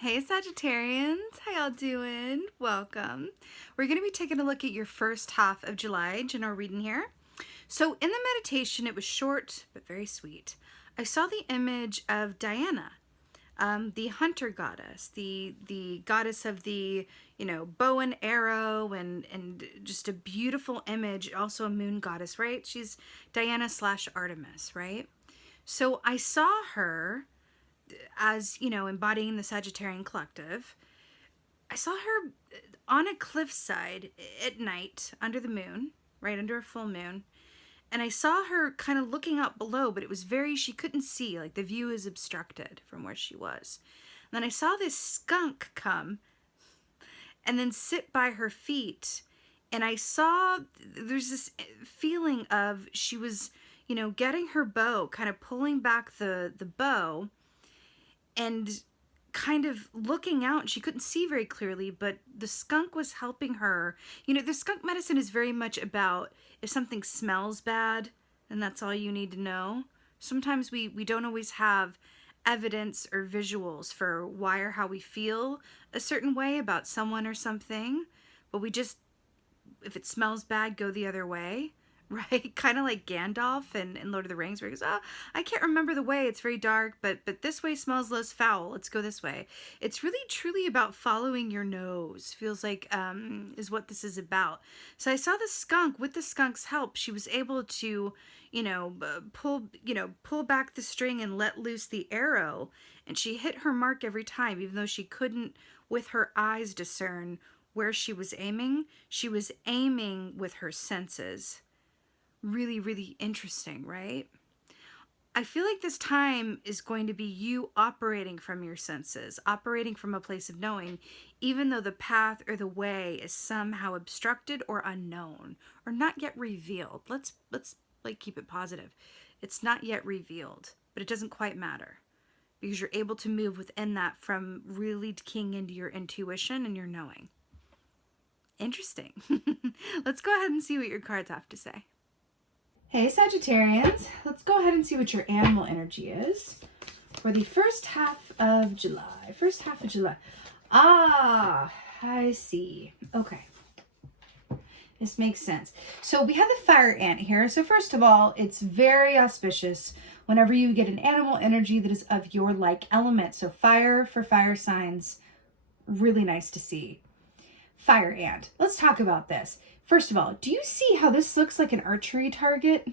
Hey Sagittarians, how y'all doing? Welcome. We're going to be taking a look at your first half of July general reading here. So in the meditation, it was short but very sweet. I saw the image of Diana, the hunter goddess, the goddess of the bow and arrow, and just a beautiful image. Also a moon goddess, right? She's Diana / Artemis, right? So I saw her as, embodying the Sagittarian collective. I saw her on a cliffside at night under the moon, right under a full moon. And I saw her kind of looking out below, but it was she couldn't see, like the view is obstructed from where she was. And then I saw this skunk come and then sit by her feet. And I saw there's this feeling of she was, getting her bow, kind of pulling back the bow and kind of looking out. She couldn't see very clearly, but the skunk was helping her. The skunk medicine is very much about if something smells bad, then that's all you need to know. Sometimes we don't always have evidence or visuals for why or how we feel a certain way about someone or something, but we just, if it smells bad, go the other way. Right? Kind of like Gandalf in Lord of the Rings, where he goes, oh, I can't remember the way. It's very dark, but this way smells less foul. Let's go this way. It's really, truly about following your nose, feels like, is what this is about. So I saw the skunk. With the skunk's help, she was able to, pull back the string and let loose the arrow. And she hit her mark every time, even though she couldn't, with her eyes, discern where she was aiming. She was aiming with her senses. Really, really interesting, right? I feel like this time is going to be you operating from your senses, operating from a place of knowing, even though the path or the way is somehow obstructed or unknown or not yet revealed. Let's like keep it positive. It's not yet revealed, but it doesn't quite matter because you're able to move within that from really keying into your intuition and your knowing. Interesting. Let's go ahead and see what your cards have to say. Hey Sagittarians, let's go ahead and see what your animal energy is for the first half of July. Ah, I see. Okay. This makes sense. So we have the fire ant here. So first of all, it's very auspicious whenever you get an animal energy that is of your like element. So fire for fire signs, really nice to see. Fire ant. Let's talk about this. First of all, do you see how this looks like an archery target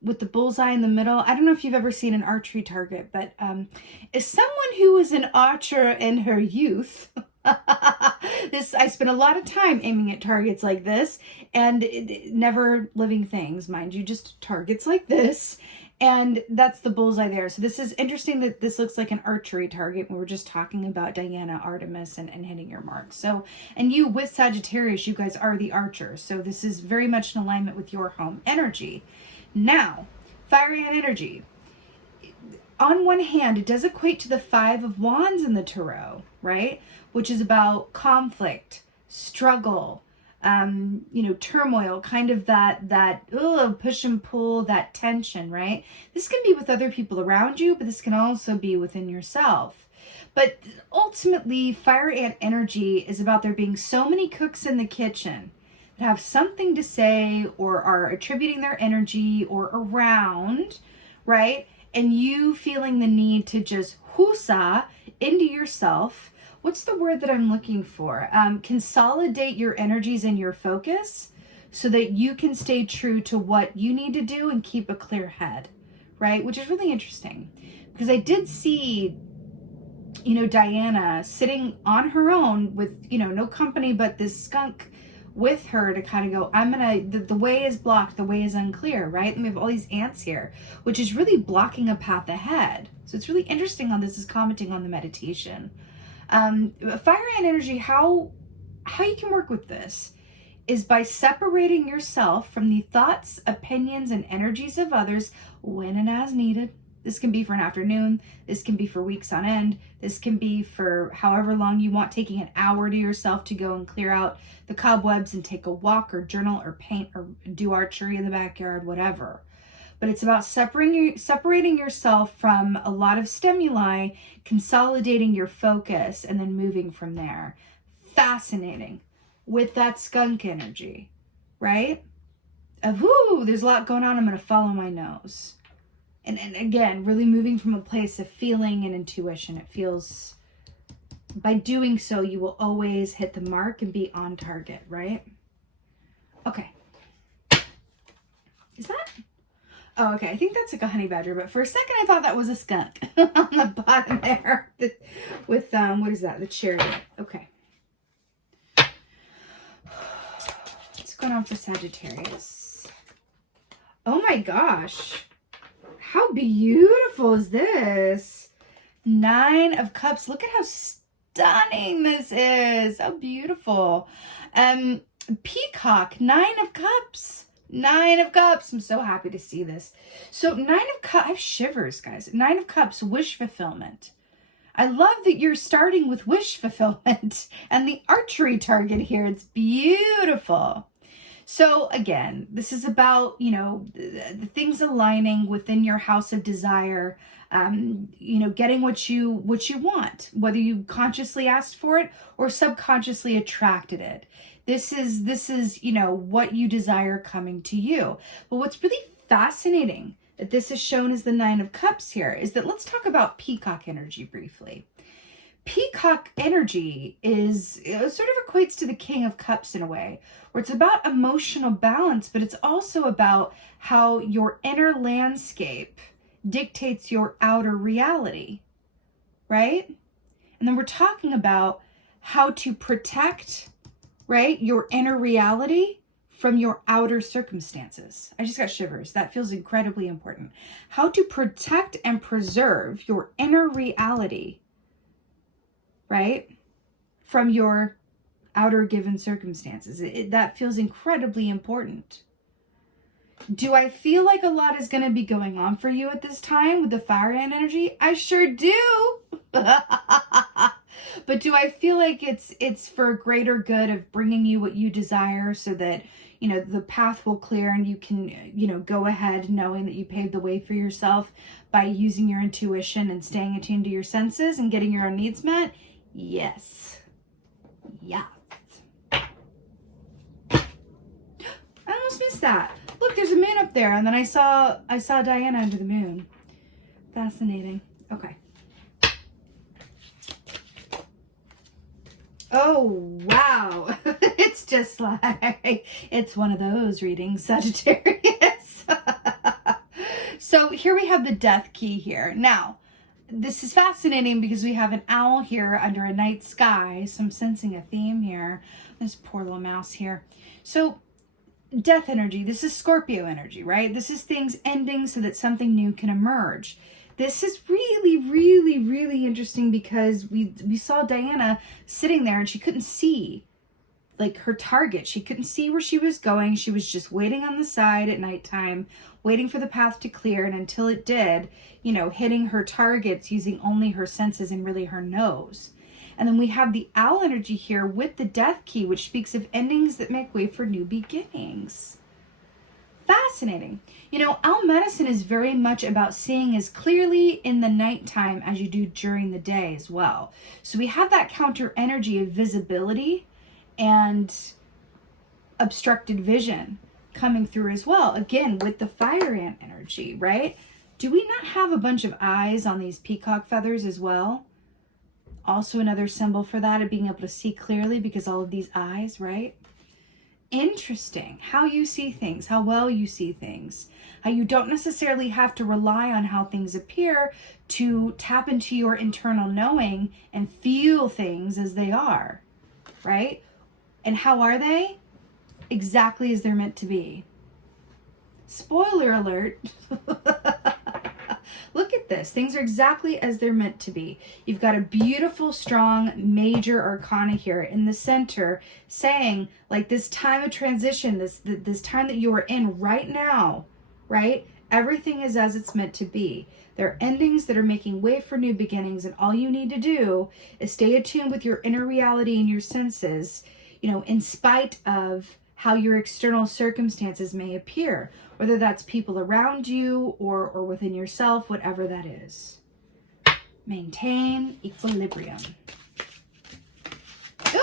with the bullseye in the middle? I don't know if you've ever seen an archery target, but as someone who was an archer in her youth, I spent a lot of time aiming at targets like this, and never living things, mind you, just targets like this. And that's the bullseye there. So this is interesting that this looks like an archery target. We were just talking about Diana, Artemis, and hitting your mark. So, and you with Sagittarius, you guys are the archers. So this is very much in alignment with your home energy. Now, fire ant energy. On one hand, it does equate to the 5 of Wands in the Tarot, right? Which is about conflict, struggle, turmoil, kind of that push and pull, that tension, right? This can be with other people around you, but this can also be within yourself. But ultimately, fire ant energy is about there being so many cooks in the kitchen that have something to say or are attributing their energy or around, right? And you feeling the need to just whoosah into yourself. What's the word that I'm looking for? Consolidate your energies and your focus so that you can stay true to what you need to do and keep a clear head, right? Which is really interesting because I did see, Diana sitting on her own with, no company but this skunk with her to kind of go, the way is blocked, the way is unclear, right? And we have all these ants here, which is really blocking a path ahead. So it's really interesting how this is commenting on the meditation. Fire ant energy, how you can work with this is by separating yourself from the thoughts, opinions, and energies of others when and as needed. This can be for an afternoon. This can be for weeks on end. This can be for however long you want, taking an hour to yourself to go and clear out the cobwebs and take a walk or journal or paint or do archery in the backyard, whatever. but it's about separating yourself from a lot of stimuli, consolidating your focus, and then moving from there. Fascinating with that skunk energy, right? Of, ooh, there's a lot going on. I'm going to follow my nose. And again, really moving from a place of feeling and intuition. It feels, by doing so, you will always hit the mark and be on target, right? Okay. Is that? Oh, okay. I think that's like a honey badger, but for a second I thought that was a skunk on the bottom there with, what is that? The chariot. Okay. What's going on for Sagittarius? Oh my gosh. How beautiful is this? 9 of Cups. Look at how stunning this is. How beautiful. Peacock, 9 of Cups. 9 of Cups. I'm so happy to see this. So 9 of Cups. I have shivers, guys. 9 of Cups, wish fulfillment. I love that you're starting with wish fulfillment and the archery target here. It's beautiful. So again, this is about, you know, the things aligning within your house of desire, you know, getting what you want, whether you consciously asked for it or subconsciously attracted it. This is, you know, what you desire coming to you. But what's really fascinating that this is shown as the 9 of Cups here is that, let's talk about peacock energy briefly. Peacock energy is, it sort of equates to the King of Cups in a way, where it's about emotional balance, but it's also about how your inner landscape dictates your outer reality, right? And then we're talking about how to protect, right, your inner reality from your outer circumstances. I just got shivers. That feels incredibly important. How to protect and preserve your inner reality, right, from your outer given circumstances. That feels incredibly important. Do I feel like a lot is going to be going on for you at this time with the fire ant energy? I sure do. But do I feel like it's for a greater good of bringing you what you desire, so that, you know, the path will clear and you can, you know, go ahead knowing that you paved the way for yourself by using your intuition and staying attuned to your senses and getting your own needs met? Yes. Yeah. I almost missed that. Look, there's a moon up there, and then I saw Diana under the moon. Fascinating. Okay. Oh, wow. It's just like, it's one of those readings, Sagittarius. So here we have the death key here. Now, this is fascinating because we have an owl here under a night sky. So I'm sensing a theme here. This poor little mouse here. So death energy, this is Scorpio energy, right? This is things ending so that something new can emerge. This is really, really, really interesting because we saw Diana sitting there and she couldn't see, like, her target. She couldn't see where she was going. She was just waiting on the side at nighttime, waiting for the path to clear. And until it did, you know, hitting her targets using only her senses and really her nose. And then we have the owl energy here with the death key, which speaks of endings that make way for new beginnings. Fascinating. You know, owl medicine is very much about seeing as clearly in the nighttime as you do during the day as well. So we have that counter energy of visibility and obstructed vision coming through as well. Again, with the fire ant energy, right? Do we not have a bunch of eyes on these peacock feathers as well? Also another symbol for that, of being able to see clearly because all of these eyes, right? Interesting how you see things, how well you see things, how you don't necessarily have to rely on how things appear to tap into your internal knowing and feel things as they are, right? And how are they? Exactly as they're meant to be. Spoiler alert. Look at this. Things are exactly as they're meant to be. You've got a beautiful, strong, major arcana here in the center saying, like, this time of transition, this time that you are in right now, right? Everything is as it's meant to be. There are endings that are making way for new beginnings, and all you need to do is stay attuned with your inner reality and your senses, you know, in spite of how your external circumstances may appear, whether that's people around you or within yourself, whatever that is. Maintain equilibrium. Ooh!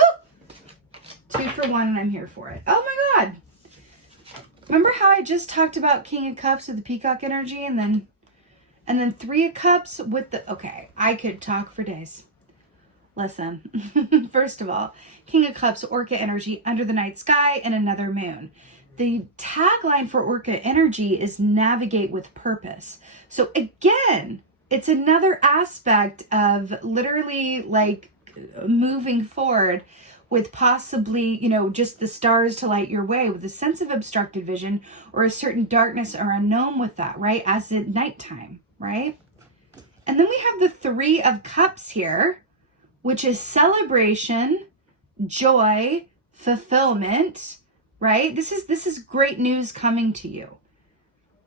2 for 1 and I'm here for it. Oh my God. Remember how I just talked about King of Cups with the peacock energy and then 3 of Cups with the, okay, I could talk for days. Listen, first of all, King of Cups, Orca energy, under the night sky and another moon. The tagline for Orca energy is navigate with purpose. So again, it's another aspect of literally like moving forward with possibly, just the stars to light your way with a sense of obstructed vision or a certain darkness or unknown with that, right? As at nighttime, right? And then we have the 3 of Cups here, which is celebration, joy, fulfillment, right? This is great news coming to you.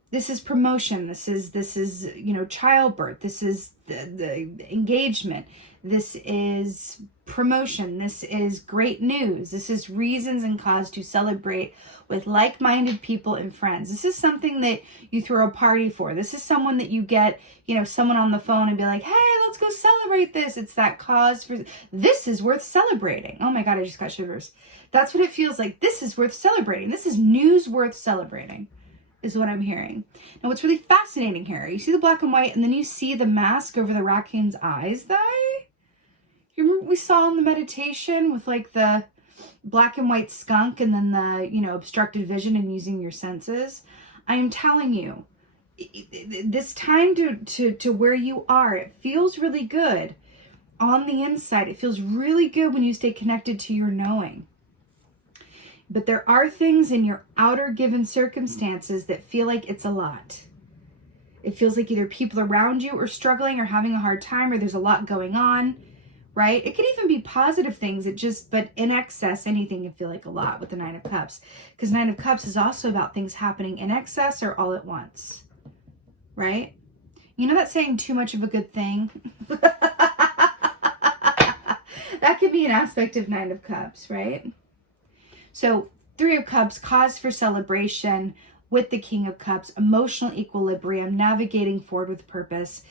This is promotion. This is childbirth. This is the engagement. This is promotion. This is great news. This is reasons and cause to celebrate with like-minded people and friends. This is something that you throw a party for. This is someone that you get, someone on the phone and be like, hey, let's go celebrate this. It's that cause for, this is worth celebrating. Oh my God, I just got shivers. That's what it feels like. This is worth celebrating. This is news worth celebrating, is what I'm hearing. Now, what's really fascinating here, you see the black and white, and then you see the mask over the raccoon's eyes. You remember we saw in the meditation with like the black and white skunk and then the, obstructed vision and using your senses? I am telling you, this time to where you are, it feels really good on the inside. It feels really good when you stay connected to your knowing. But there are things in your outer given circumstances that feel like it's a lot. It feels like either people around you are struggling or having a hard time, or there's a lot going on, right? It could even be positive things. But in excess, anything can feel like a lot with the 9 of Cups. Because 9 of Cups is also about things happening in excess or all at once, right? You know that saying, too much of a good thing? That could be an aspect of 9 of Cups, right? So 3 of Cups, cause for celebration with the King of Cups, emotional equilibrium, navigating forward with purpose.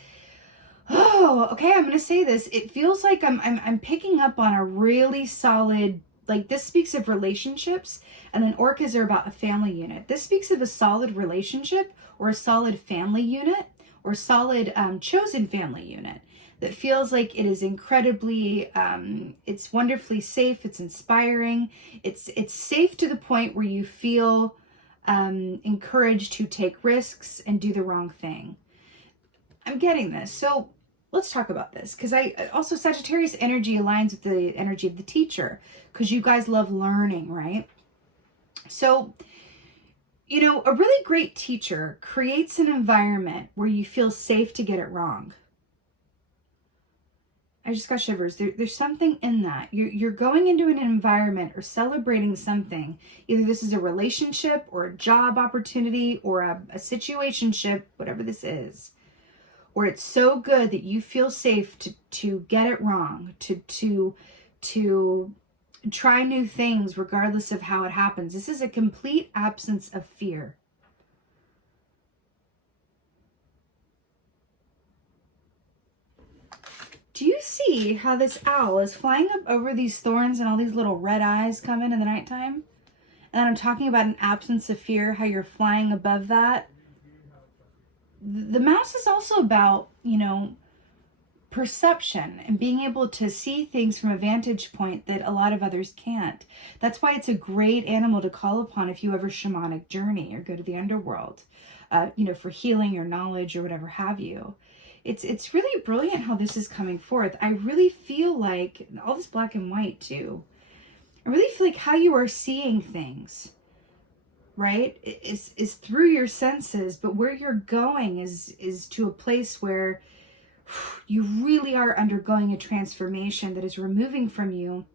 Oh, okay, I'm going to say this. It feels like I'm picking up on a really solid, like this speaks of relationships, and then orcas are about a family unit. This speaks of a solid relationship or a solid family unit or solid chosen family unit that feels like it is incredibly, it's wonderfully safe, it's inspiring, it's safe to the point where you feel encouraged to take risks and do the wrong thing. I'm getting this. So let's talk about this, because I also, Sagittarius energy aligns with the energy of the teacher, because you guys love learning, right? So, a really great teacher creates an environment where you feel safe to get it wrong. I just got shivers. There's something in that. You're going into an environment or celebrating something. Either this is a relationship or a job opportunity or a situationship, whatever this is. Or it's so good that you feel safe to get it wrong, to try new things regardless of how it happens. This is a complete absence of fear. Do you see how this owl is flying up over these thorns and all these little red eyes come in the nighttime? And I'm talking about an absence of fear, how you're flying above that. The mouse is also about, perception and being able to see things from a vantage point that a lot of others can't. That's why it's a great animal to call upon if you ever shamanic journey or go to the underworld, for healing or knowledge or whatever have you. It's really brilliant how this is coming forth. I really feel like, all this black and white too, I really feel like how you are seeing things, right, is through your senses, but where you're going is to a place where you really are undergoing a transformation that is removing from you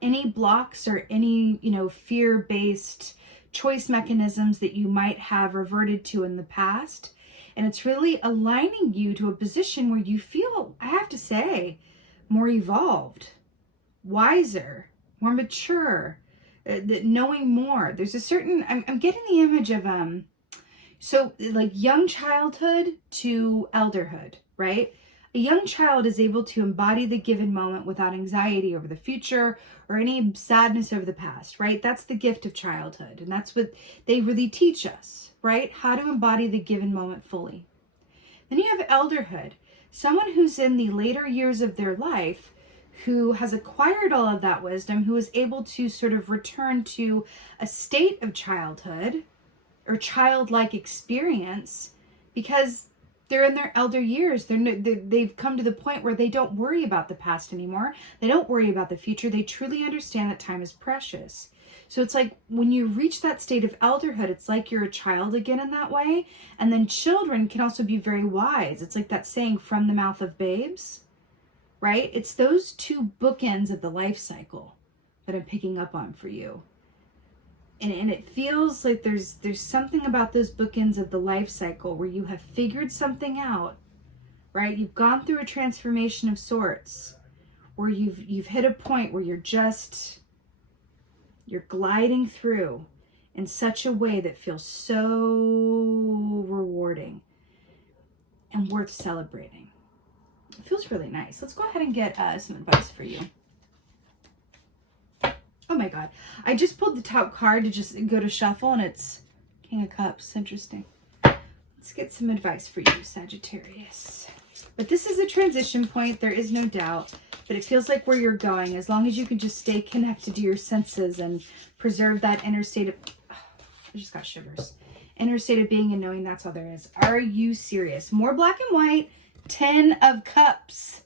any blocks or any, fear-based choice mechanisms that you might have reverted to in the past. And it's really aligning you to a position where you feel, I have to say, more evolved, wiser, more mature, knowing more. There's a certain, I'm getting the image of, so like young childhood to elderhood, right? A young child is able to embody the given moment without anxiety over the future or any sadness over the past, right? That's the gift of childhood. And that's what they really teach us, right? How to embody the given moment fully. Then you have elderhood, someone who's in the later years of their life, who has acquired all of that wisdom, who is able to sort of return to a state of childhood or childlike experience because they're in their elder years. They've come to the point where they don't worry about the past anymore. They don't worry about the future. They truly understand that time is precious. So it's like when you reach that state of elderhood, it's like you're a child again in that way. And then children can also be very wise. It's like that saying, from the mouth of babes, right? It's those two bookends of the life cycle that I'm picking up on for you. And it feels like there's something about those bookends of the life cycle where you have figured something out, right? You've gone through a transformation of sorts, where you've hit a point where you're gliding through in such a way that feels so rewarding and worth celebrating. It feels really nice. Let's go ahead and get some advice for you. Oh my God. I just pulled the top card to just go to shuffle and it's King of Cups. Interesting. Let's get some advice for you, Sagittarius. But this is a transition point. There is no doubt. But it feels like where you're going, as long as you can just stay connected to your senses and preserve that inner state of... Oh, I just got shivers. Inner state of being and knowing that's all there is. Are you serious? More black and white. 10 of Cups.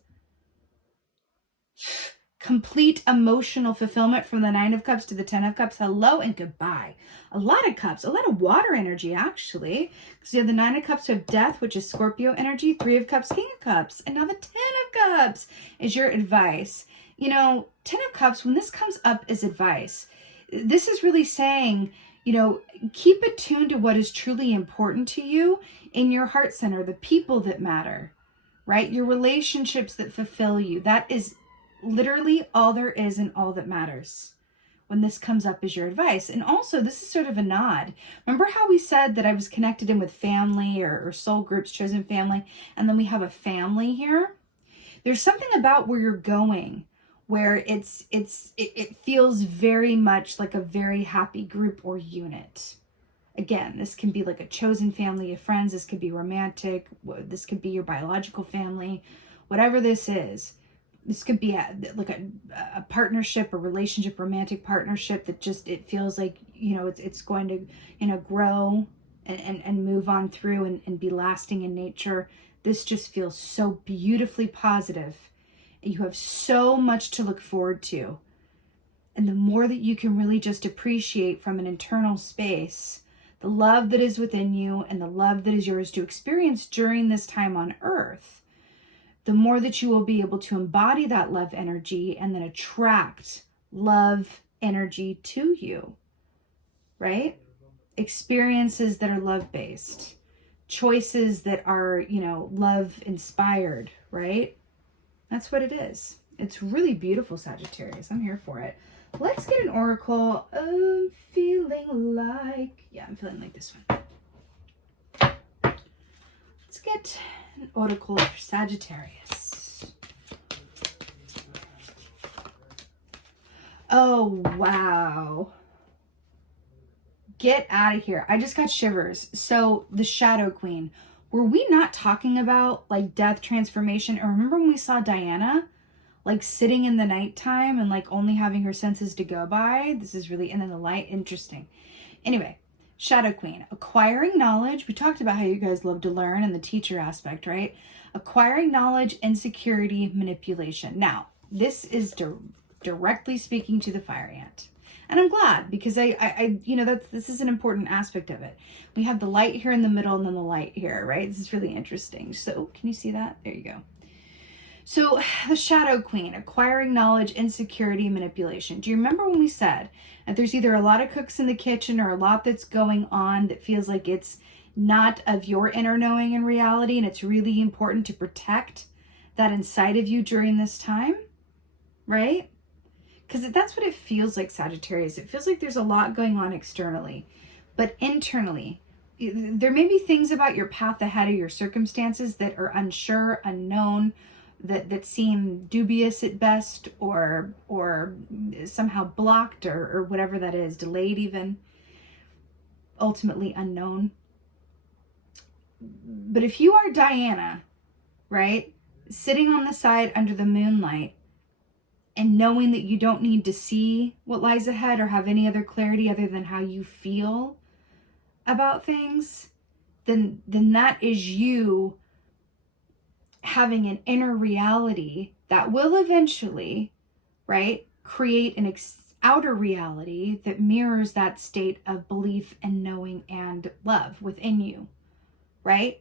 Complete emotional fulfillment from the 9 of Cups to the 10 of Cups. Hello and goodbye. A lot of cups, a lot of water energy actually. Because you have the 9 of Cups of death, which is Scorpio energy, 3 of Cups, King of Cups, and now the 10 of Cups is your advice. You know, 10 of Cups, when this comes up as advice, this is really saying, you know, keep attuned to what is truly important to you in your heart center, the people that matter, right? Your relationships that fulfill you. That is literally all there is and all that matters when this comes up as your advice. And also, this is sort of a nod. Remember how we said that I was connected in with family or soul groups, chosen family, and then we have a family here? There's something about where you're going where it feels very much like a very happy group or unit. Again, this can be like a chosen family of friends. This could be romantic. This could be your biological family. Whatever this is. This could be a partnership, a relationship, romantic partnership that just, it feels like, you know, it's going to, you know, grow and move on through and be lasting in nature. This just feels so beautifully positive. You have so much to look forward to. And the more that you can really just appreciate from an internal space, the love that is within you and the love that is yours to experience during this time on Earth, the more that you will be able to embody that love energy and then attract love energy to you, right? Experiences that are love-based, choices that are, you know, love-inspired, right? That's what it is. It's really beautiful, Sagittarius. I'm here for it. Let's get an oracle. I'm feeling like this one. Let's get an oracle for Sagittarius. Oh, wow. Get out of here. I just got shivers. So the Shadow Queen, were we not talking about like death, transformation? Or remember when we saw Diana like sitting in the nighttime and like only having her senses to go by? This is really, and then the light, interesting. Anyway, Shadow Queen, acquiring knowledge. We talked about how you guys love to learn and the teacher aspect, right? Acquiring knowledge, insecurity, manipulation. Now, this is directly speaking to the fire ant. And I'm glad because I you know, this is an important aspect of it. We have the light here in the middle and then the light here, right? This is really interesting. So can you see that? There you go. So the Shadow Queen, acquiring knowledge, insecurity, manipulation. Do you remember when we said that there's either a lot of cooks in the kitchen or a lot that's going on that feels like it's not of your inner knowing in reality, and it's really important to protect that inside of you during this time, right? Because that's what it feels like, Sagittarius. It feels like there's a lot going on externally, but internally, there may be things about your path ahead of your circumstances that are unsure, unknown, that seem dubious at best, or somehow blocked, or whatever that is, delayed even, ultimately unknown. But if you are Diana, right, sitting on the side under the moonlight and knowing that you don't need to see what lies ahead or have any other clarity other than how you feel about things, then that is you having an inner reality that will eventually, right, create an outer reality that mirrors that state of belief and knowing and love within you, right?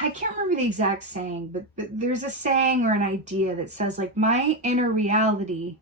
I can't remember the exact saying, but there's a saying or an idea that says, like, my inner reality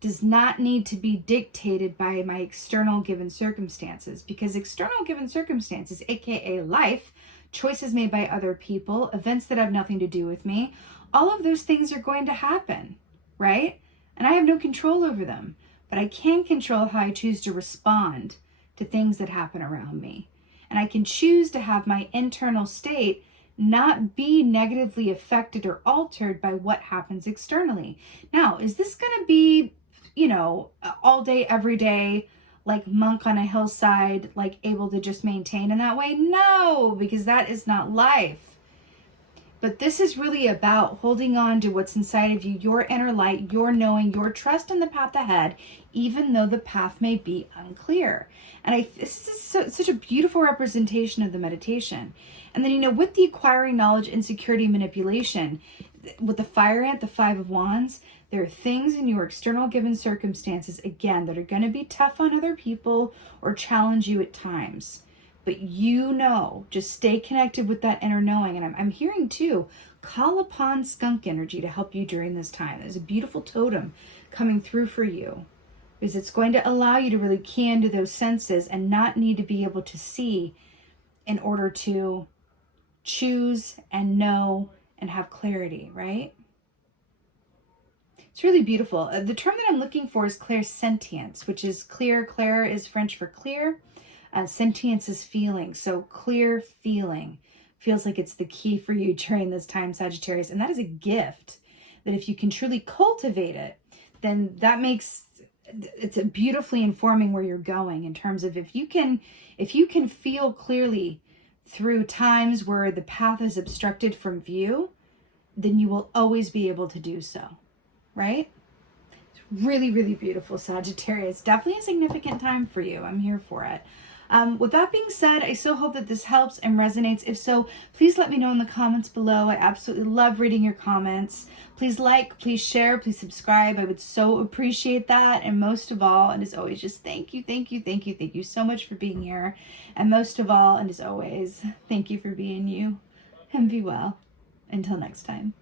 does not need to be dictated by my external given circumstances, because external given circumstances, aka life, choices made by other people, events that have nothing to do with me, all of those things are going to happen, right? And I have no control over them, but I can control how I choose to respond to things that happen around me. And I can choose to have my internal state not be negatively affected or altered by what happens externally. Now, is this going to be, all day, every day, like monk on a hillside, like able to just maintain in that way? No, because that is not life. But this is really about holding on to what's inside of you, your inner light, your knowing, your trust in the path ahead, even though the path may be unclear. And this is such a beautiful representation of the meditation. And then, with the acquiring knowledge, insecurity, manipulation, with the fire ant, the 5 of wands, there are things in your external given circumstances, again, that are going to be tough on other people or challenge you at times. But just stay connected with that inner knowing. And I'm hearing too, call upon skunk energy to help you during this time. There's a beautiful totem coming through for you, because it's going to allow you to really key into those senses and not need to be able to see in order to choose and know and have clarity, right? It's really beautiful. The term that I'm looking for is clairsentience, which is clear. Clair is French for clear. Sentience is feeling. So clear feeling feels like it's the key for you during this time, Sagittarius. And that is a gift that if you can truly cultivate it, then that makes it's beautifully informing where you're going, in terms of if you can feel clearly through times where the path is obstructed from view, then you will always be able to do so, right? It's really, really beautiful, Sagittarius. Definitely a significant time for you. I'm here for it. With that being said, I so hope that this helps and resonates. If so, please let me know in the comments below. I absolutely love reading your comments. Please like, please share, please subscribe. I would so appreciate that. And most of all, and as always, just thank you so much for being here. And most of all, and as always, thank you for being you. And be well. Until next time.